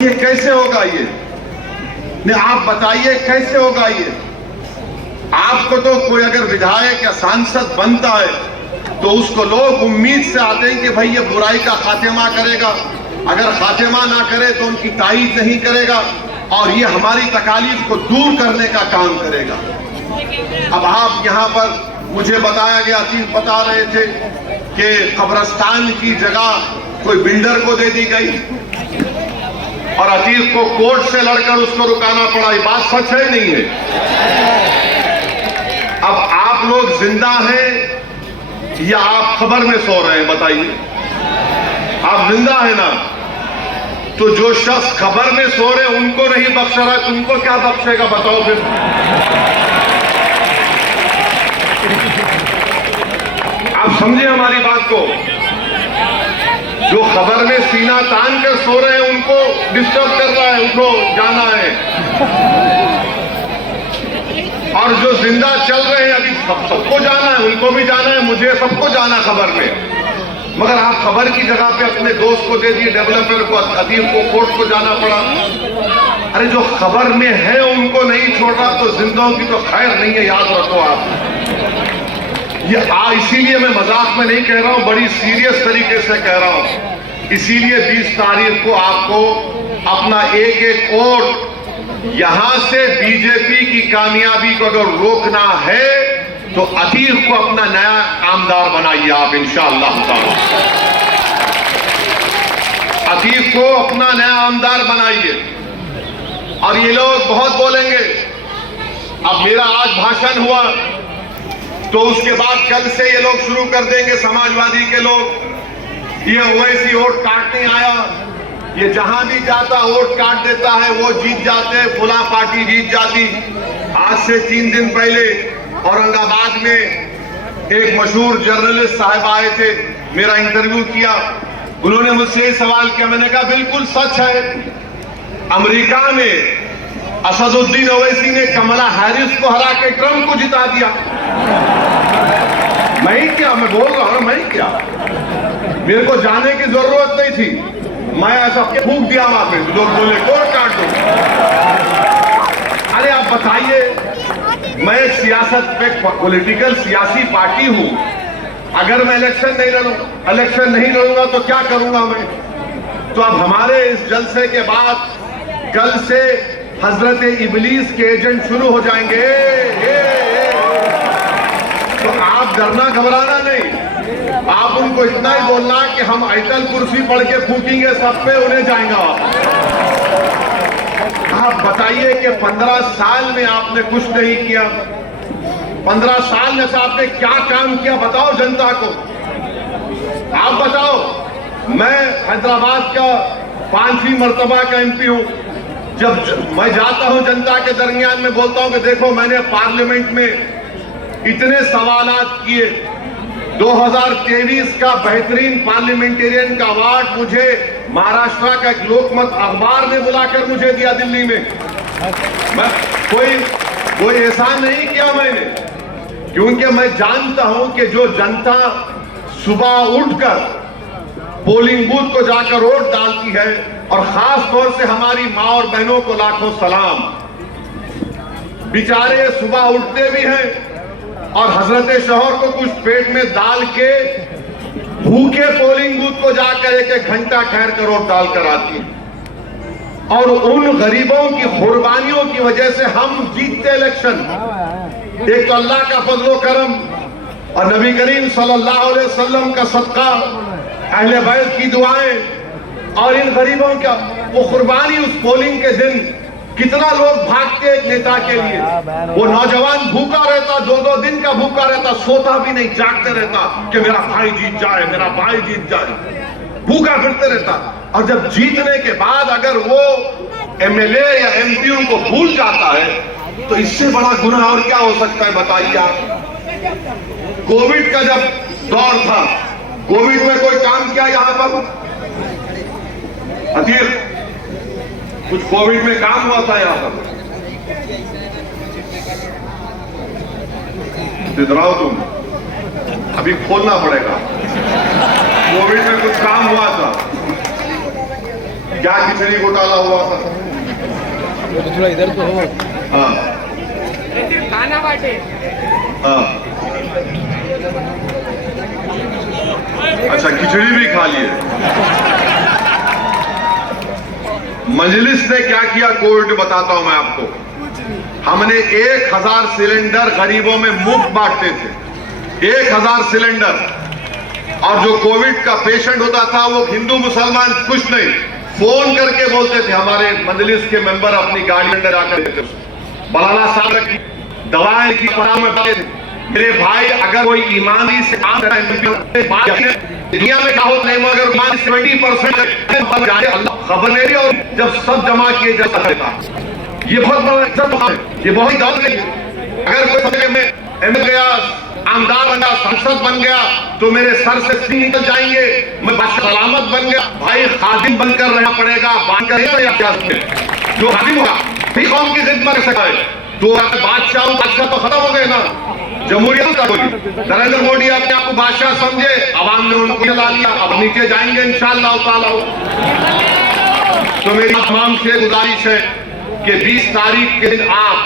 ये कैसे होगा? ये नहीं, आप बताइए कैसे होगा ये? आपको तो कोई अगर विधायक या सांसद बनता है तो उसको लोग उम्मीद से आते हैं कि भाई ये बुराई का खात्मा करेगा, अगर खात्मा ना करे तो उनकी ताईद नहीं करेगा और ये हमारी तकालीफ को दूर करने का काम करेगा। अब आप यहाँ पर मुझे बताया गया, अतीक बता रहे थे कि कब्रिस्तान की जगह कोई बिल्डर को दे दी गई और अतीक को कोर्ट से लड़कर उसको रुकाना पड़ा। ये बात सच है नहीं है? अब आप लोग जिंदा हैं या आप खबर में सो रहे हैं? बताइए। आप जिंदा है ना? तो जो शख्स खबर में सो रहे उनको नहीं बख्श रहा, तुमको क्या बख्शेगा? बताओ फिर। आप समझे हमारी बात को? जो खबर में सीना तान कर सो रहे हैं उनको डिस्टर्ब कर रहा है, उठो जाना है। और जो जिंदा चल रहे हैं अभी सबको जाना है, उनको भी जाना है, मुझे सबको जाना खबर में। मगर आप खबर की जगह पे अपने दोस्त को दे दिए, डेवलपर को, अतीक को, कोर्ट को जाना पड़ा। अरे जो खबर में है उनको नहीं छोड़ रहा तो जिंदों की तो खैर नहीं है, याद रखो आप। ये इसीलिए मैं मजाक में नहीं कह रहा हूं, बड़ी सीरियस तरीके से कह रहा हूं। इसीलिए 20 तारीख को आपको अपना एक एक वोट यहां से बीजेपी की कामयाबी को अगर रोकना है तो अतीक को अपना नया आमदार बनाइए आप, इंशाअल्लाह ताला। अतीक को अपना नया आमदार बनाइए। और ये लोग बहुत बोलेंगे। अब मेरा आज भाषण हुआ तो उसके बाद कल से ये लोग शुरू कर देंगे, समाजवादी के लोग, ये ओवैसी वोट काटने आया, ये जहां भी जाता वोट काट देता है, वो जीत जाते, फुला पार्टी जीत जाती। आज से 3 दिन पहले औरंगाबाद में एक मशहूर जर्नलिस्ट साहब आए थे, मेरा इंटरव्यू किया। उन्होंने मुझसे सवाल किया, मैंने कहा बिल्कुल सच है, अमेरिका में असदुद्दीन ओवैसी ने कमला हैरिस को हरा के ट्रंप को जिता दिया। मैं ही क्या, मैं बोल रहा हूं, मैं ही क्या, मेरे को जाने की जरूरत नहीं थी, मैं ऐसा फूंक दिया वहां पे, लोग बोले कोर्ट काट दो। अरे आप बताइए, मैं एक सियासत पे पॉलिटिकल सियासी पार्टी हूं, अगर मैं इलेक्शन नहीं लड़ूंगा तो क्या करूंगा मैं? तो अब हमारे इस जलसे के बाद कल से हजरत इबलीस के एजेंट शुरू हो जाएंगे। तो आप डरना घबराना नहीं, आप उनको इतना ही बोलना कि हम आयतल कुर्सी पढ़ के फूकेंगे सब पे, उन्हें जाएगा। आप बताइए कि 15 साल में आपने कुछ नहीं किया, 15 साल में से आपने क्या काम किया? बताओ जनता को, आप बताओ। मैं हैदराबाद का 5वीं मर्तबा का एमपी हूं। जब मैं जाता हूं जनता के दरमियान में बोलता हूं कि देखो मैंने पार्लियामेंट में इतने सवालात किए, 2023 का बेहतरीन पार्लियामेंटेरियन का अवार्ड मुझे महाराष्ट्र का एक लोकमत अखबार ने बुलाकर मुझे दिया दिल्ली में। मैं कोई एहसान नहीं किया मैंने, क्योंकि मैं जानता हूं कि जो जनता सुबह उठकर पोलिंग बूथ को जाकर वोट डालती है, और खास तौर से हमारी मां और बहनों को लाखों सलाम, बेचारे सुबह उठते भी हैं और हजरत शौहर को कुछ पेट में डाल के भूखे पोलिंग बूथ को जाकर 1-1 घंटा ठहर कर वोट डालकर आती है। और उन गरीबों की कुर्बानियों की वजह से हम जीतते इलेक्शन। एक तो अल्लाह का फजलो करम और नबी करीम सल्लल्लाहु अलैहि वसल्लम का सदका, अहले बैत की दुआएं, और इन गरीबों का वो कुर्बानी। उस पोलिंग के दिन कितना लोग भागते एक नेता के लिए। वो नौजवान भूखा रहता, 2-2 दिन का भूखा रहता, सोता भी नहीं, जागते रहता कि मेरा भाई जीत जाए, मेरा भाई जीत जाए, भूखा फिरते रहता। और जब जीतने के बाद अगर वो एमएलए या एमपी उनको भूल जाता है तो इससे बड़ा गुनाह और क्या हो सकता है? बताइए आप। कोविड का जब दौर था, कोविड में कोई काम किया यहां पर? अतीक, कुछ कोविड में काम हुआ था यहां पर? इधराओ तुम, अभी खोलना पड़ेगा। कोविड में कुछ काम हुआ था? क्या खिचड़ी घोटाला हुआ था? वो तो थोड़ा इधर तो हो। हाँ खाना बांटे। हाँ, अच्छा खिचड़ी भी खा लिए। मजलिस ने क्या किया कोविड बताता हूं मैं आपको। हमने 1000 सिलेंडर गरीबों में मुफ्त बांटते थे, 1000 सिलेंडर। और जो कोविड का पेशेंट होता था वो हिंदू मुसलमान कुछ नहीं, फोन करके बोलते थे। हमारे मजलिस के मेंबर अपनी गाड़ी अंदर आकर देते थे, मौलाना साहब की दवाएं की में पाते थे। मेरे भाई अगर कोई ईमानदारी से काम कर रहा है दुनिया में क्या होता है, मगर 20% अल्लाह खबर नहीं। और जब सब जमा किए जाता है ये बहुत बड़ा इज्जत है, ये बहुत दर्द है। अगर कोई समझे मैं एमएलए गया, आमदार बन गया, सांसद बन गया तो मेरे सर से सिंह निकल जाएंगे, मैं सलामत बन गया। भाई खादिम बनकर रहना पड़ेगा, बनकर या क्या जो खादिम होगा कौम की खिदमत कर सकता है। तो बादशाह तो खत्म हो गए ना, जमहूरियत का होगी। नरेंद्र मोदी अपने आप को बादशाह समझे, अवाम ने उनको जला लिया, अब नीचे जाएंगे इंशाअल्लाह ताला। तो मेरी तमाम से गुजारिश है कि 20 तारीख के दिन आप